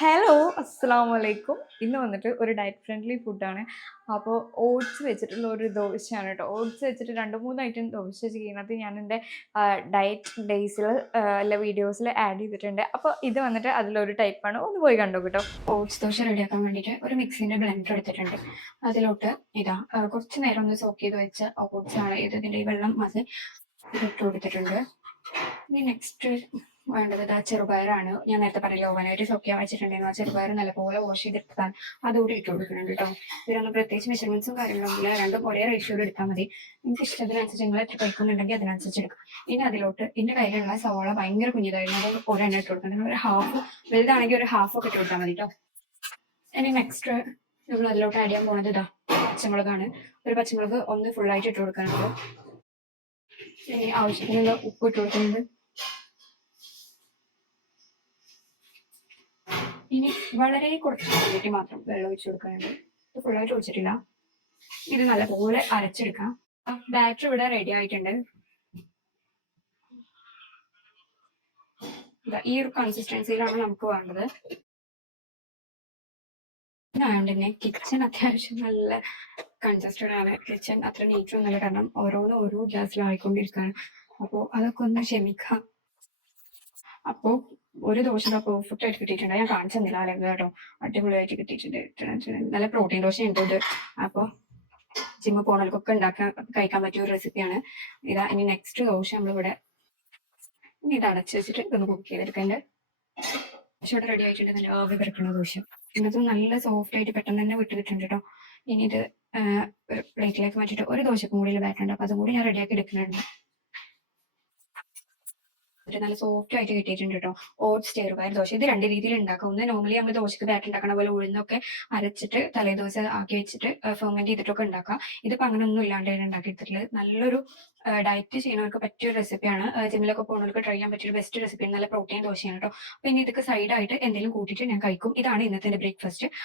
Hello, അസ്സലാമു അലൈക്കും. ഇന്ന് വന്നിട്ട് ഒരു ഡയറ്റ് ഫ്രണ്ട്ലി ഫുഡാണ്. അപ്പോൾ ഓട്സ് വെച്ചിട്ടുള്ള ഒരു ദോശയാണ് കേട്ടോ. ഓട്സ് വെച്ചിട്ട് 2, 3 ഐറ്റം ദോശ ചെയ്യുന്നത് ഞാൻ എൻ്റെ ഡയറ്റ് ഡേയ്സിൽ ഉള്ള വീഡിയോസിൽ ആഡ് ചെയ്തിട്ടുണ്ട്. അപ്പോൾ ഇത് വന്നിട്ട് അതിലൊരു ടൈപ്പാണ്. ഒന്ന് പോയി കണ്ടോ കേട്ടോ. ഓട്സ് ദോശ റെഡിയാക്കാൻ വേണ്ടിയിട്ട് ഒരു മിക്സിൻ്റെ ബ്ലെൻഡർ എടുത്തിട്ടുണ്ട്. അതിലോട്ട് കുറച്ച് നേരം ഒന്ന് സോക്ക് ചെയ്ത് വെച്ച ഓട്സ് ആണ് ഇതിൻ്റെ ഈ വെള്ളം അത് ഇട്ട് കൊടുത്തിട്ടുണ്ട്. ഇനി നെക്സ്റ്റ് വേണ്ടത് ചെറുപയറാണ്. ഞാൻ നേരത്തെ പറഞ്ഞില്ല ഓവനായിട്ട് സോക്ക് ചെയ്യാൻ വെച്ചിട്ടുണ്ടായിരുന്നു. ആ ചെറുപയർ നല്ലപോലെ വാഷ് ചെയ്തെടുത്താൽ അതുകൂടി ഇട്ട് കൊടുക്കുന്നുണ്ട് കേട്ടോ. ഇതിനൊന്നും പ്രത്യേകിച്ച് മെഷർമെന്റ്സും കാര്യങ്ങളൊന്നുമില്ല. രണ്ടും ഒരേ റേഷ്യോയിൽ എടുത്താൽ മതി. നിങ്ങൾക്ക് ഇഷ്ടത്തിനനുസരിച്ച് നിങ്ങൾ എത്ര കഴിക്കുന്നുണ്ടെങ്കിൽ അതിനനുസരിച്ച് എടുക്കും. ഇനി അതിലോട്ട് എൻ്റെ കയ്യിലുള്ള സവാള ഭയങ്കര കുഞ്ഞിതായിരുന്നു. അത് ഒരെണ്ണം ഇട്ട് കൊടുക്കണം. നിങ്ങൾ ഒരു ഹാഫ് വലുതാണെങ്കിൽ ഒരു ഹാഫ് ഒക്കെ ഇട്ട് കൊടുത്താൽ മതി കേട്ടോ. ഇനി നെക്സ്റ്റ് നമ്മൾ അതിലോട്ട് ആഡ് ചെയ്യാൻ പോകുന്നത് പച്ചമുളകാണ്. ഒരു പച്ചമുളക് ഒന്ന് ഫുള്ളായിട്ട് ഇട്ട് കൊടുക്കാനുള്ളൂ. ഇനി ആവശ്യത്തിനുള്ള ഉപ്പ് ഇട്ട് കൊടുക്കുന്നുണ്ട്. ഇനി വളരെ കുറച്ച് ക്വാണ്ടിറ്റി മാത്രം വെള്ളം ഒഴിച്ച് കൊടുക്കാനുണ്ട്. ഇത് ഫുള്ളായിട്ട് ഒഴിച്ചിട്ടില്ല. ഇത് നല്ലപോലെ അരച്ചെടുക്കാം. ബാറ്റർ ഇവിടെ റെഡി ആയിട്ടുണ്ട്. ഈ ഒരു കൺസിസ്റ്റൻസിയിലാണ് നമുക്ക് വേണ്ടത്. അതുകൊണ്ട് തന്നെ കിച്ചൺ അത്യാവശ്യം നല്ല കൺജസ്റ്റഡ് ആണ്. കിച്ചൺ അത്ര നീറ്റ് ഒന്നുമില്ല, കാരണം ഓരോന്നും ഓരോ ഗ്യാസിലായിക്കൊണ്ടിരിക്കുകയാണ്. അപ്പോൾ അതൊക്കെ ഒന്ന് ക്ഷമിക്കാം. അപ്പോൾ ഒരു ദോശ പെർഫെക്റ്റ് ആയിട്ട് കിട്ടിയിട്ടുണ്ട്. ഞാൻ കാണിച്ചു തന്നില്ല അല്ലെങ്കിൽ കേട്ടോ, അടിപൊളിയായിട്ട് കിട്ടിയിട്ടുണ്ട്. നല്ല പ്രോട്ടീൻ ദോശയുണ്ട് ഇത്. അപ്പോൾ ജിമ്മ് പോണവർക്കൊക്കെ കഴിക്കാൻ പറ്റിയ ഒരു റെസിപ്പിയാണ്. ഇനി നെക്സ്റ്റ് ദോശ നമ്മളിവിടെ ഇനി ഇത് അടച്ച് വെച്ചിട്ട് ഒന്ന് കുക്ക് ചെയ്തെടുക്കേണ്ടത്. ദോശ ഇവിടെ റെഡി ആയിട്ടുണ്ട്. നല്ല ആവി പരക്കുന്ന ദോശ. ഇന്നത്തെ നല്ല സോഫ്റ്റ് ആയിട്ട് പെട്ടെന്ന് തന്നെ വിട്ട് കിട്ടുന്നുണ്ട് കേട്ടോ. ഇനി ഇത് ഒരു പ്ലേറ്റിലേക്ക് മാറ്റിയിട്ട് ഒരു ദോശക്കും കൂടി ബാറ്റർ ഉണ്ട്. അപ്പോൾ അതും കൂടി ഞാൻ റെഡിയാക്കി എടുക്കുന്നുണ്ട്. നല്ല സോഫ്റ്റ് ആയിട്ട് കിട്ടിയിട്ടുണ്ട് കേട്ടോ. ഓട്സ് ചെറുപയർ ദോശ ഇത് രണ്ട് രീതിയിൽ ഉണ്ടാക്കാം. ഒന്ന് നോർമലി നമ്മൾ ദോശക്ക് ബാറ്റർ ഉണ്ടാക്കണ പോലെ ഉഴുന്നൊക്കെ അരച്ചിട്ട് തലേദോശ ആക്കി വെച്ചിട്ട് ഫെർമെന്റ് ചെയ്തിട്ടൊക്കെ ഉണ്ടാക്കാം. ഇതിപ്പോൾ അങ്ങനെ ഒന്നും ഇല്ലാണ്ട് ഉണ്ടാക്കി എടുത്തിട്ടുള്ളത്. നല്ലൊരു ഡയറ്റ് ചെയ്യുന്നവർക്ക് പറ്റിയ ഒരു റെസിപ്പിയാണ്. ജിമ്മിലൊക്കെ പോകുന്നവർക്ക് ട്രൈ ചെയ്യാൻ പറ്റിയ ബെസ്റ്റ് റെസിപ്പിയാണ്. നല്ല പ്രോട്ടീൻ ദോശയാണ് കേട്ടോ. അപ്പോൾ ഇനി ഇതൊക്കെ സൈഡായിട്ട് എന്തെങ്കിലും കൂട്ടിയിട്ട് ഞാൻ കഴിക്കും. ഇതാണ് ഇന്നത്തെ ബ്രേക്ക്ഫാസ്റ്റ്.